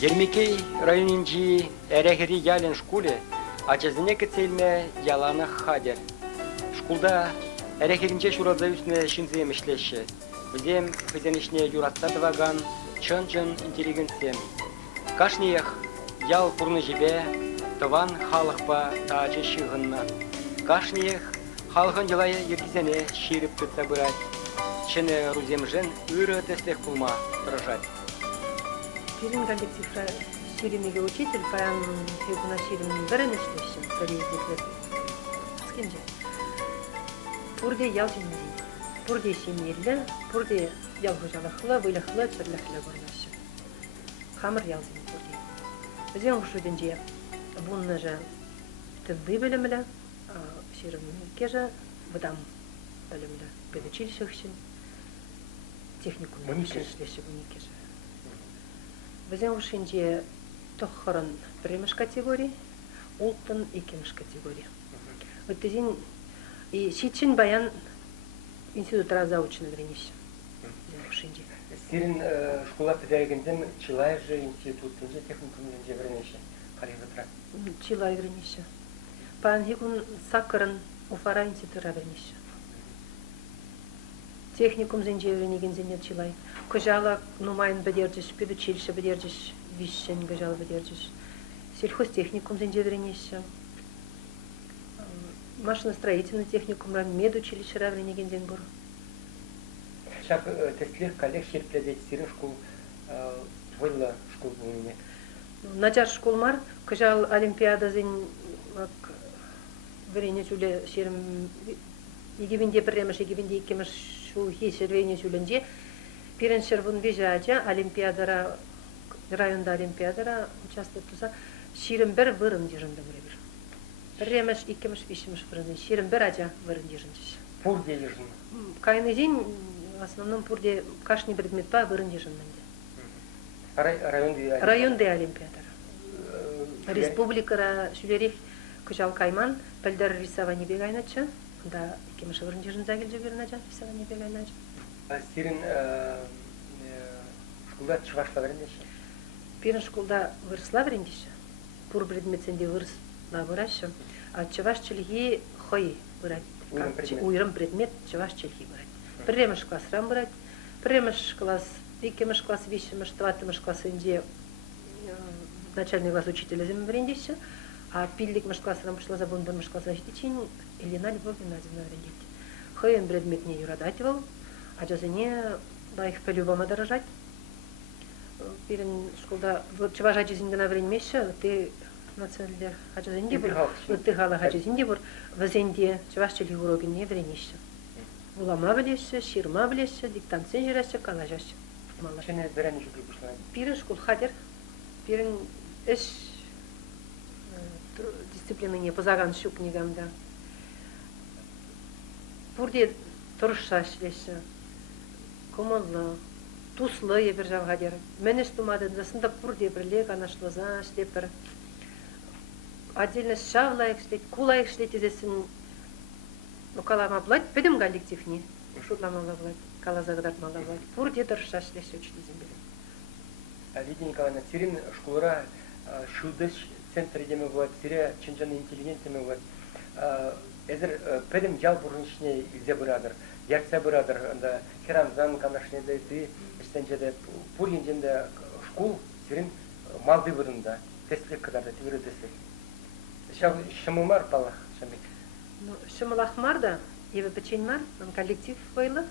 Ермекей районинжи эрехери ялен школе ачазыне кецелме ялана хадер. Шкулда эрехеринче шураза үсне шинзем ишлеше. Бізем хызенишне юратта дваган чын-чын интеллигенсем. Кашниях ял пурны жебе, тыван халықпа таачы шығынна. Кашниях халқын жылайы ергізене шеріп тұтса бұрат. Чыны руземжен үрі теслех пулма тұржат. Ширин коллективра ширимеге учитель, паян хегуна ширин бірін ішлешін, союзниклер. Скенже. Пурде ял жинмери. Пурде шемерлі, пурде ял ғыжалықлы, вылықлы, чырлықлы көрмеші. Хамыр ял жин пурде. Бізен ғышуден же бұнны же тылды бөлімілі, ширімеге же бұдам бөлімілі. Педучилища үшін, техникум ішлеші бұнеке же. Бізен ғышынже тұқырын біреміш категория, ұлттын екеміш категория. Өттезін шетшін баян институтра заучыны біренеші. Бізен ғышынже. Сирин школа педагогенден Чилай же институтын же техникумын же біренеші. Қалай ғытра? Чилай біренеші. Паян хекун сақырын Уфара институтра біренеші. Техникум зенже біренеген зенет Чилай. Кожала нумайн бедерджиш, педучилище бедерджиш, вишен кожала бедерджиш. Сельхозтехникум зенжевренеща. Машиностроительный техникум, медучилище равренеген зенбур. Шак тестлех коллег шерпледет сирин школ вылла школ буйне. Начар школмар, кожал олимпиада зен врене чуле шерм егибинде премеш, егибинде икемеш шу хесервене чуленже. Пиреншер бун бежача олимпиадара, районда олимпиадара участвовать туса, ширим бір вырын дежинді біребір. Ремеш, икемеш, вишемеш вырын, ширим бір ача вырын дежинчиш. Пурде дежин? Кайны день, в основном пурде кашни предмет па вырын дежинді. Районда олимпиадара. Республикара шулерих кujal кайман, пәлдер рисование бегайнача, да икемеш вырын дежин загелже бернача, рисование бегайнача. Сирин школда чувашла врендеші? Пирин школда вырысла врендеші. Пур предметсенде вырысла выращу. А чуваш чельги хой вырать. Уйрым предмет чуваш чельги вырать. Премеш класс рам вырать. Премеш класс, икемеш класс, вишемеш, тватымеш класс инде начальный класс учителя зем врендеші. А пильдикмеш класс рам пошла за бунбармеш класс защитичин Елена Любовь Геннадьевна врендеть. Хойен предмет не юрадативал. А жазыне да их по-любому дорожать. Пирин школда чуваш аджизинде на времеше, ты национальдер аджизинде бур, ты гала аджизинде бур, вазенде чуваш чели урогине времеше. Улама билеше, ширма билеше, диктанцен жираше, калажаше. Шене берени жугли пошла? Пирин школ хадер, пирин эш дисциплины не позаган шук книгам да. Пурде торшаш леше. Комонлы, туслы ебір жалғадер. Менеш тумадын засында пұрде бірлек анашлы за шлепір. Отдельно шавлайық шлет, кулайық шлет езесін. Калама блать, пөдім коллектив не. Шутлама блать, кала загадат мала блать. Пұрде дұрша шлеше үчлізім білем. Лидия Николаевна, сирин школара шудыш центр демі болады, сире чынжаны интеллигентемі болады. Эзір пөдім жал бұрыншыне илзе бұрадыр. Ярца бұрадыр, керамзан канашнеде, ты істенжеде пуринженде школ сирин малды бұрында, тестлік кадарда, тивірі тестлік. Шымымар палах, шамик? Шымылақ мар да, еве печень мар, коллектив вайлы.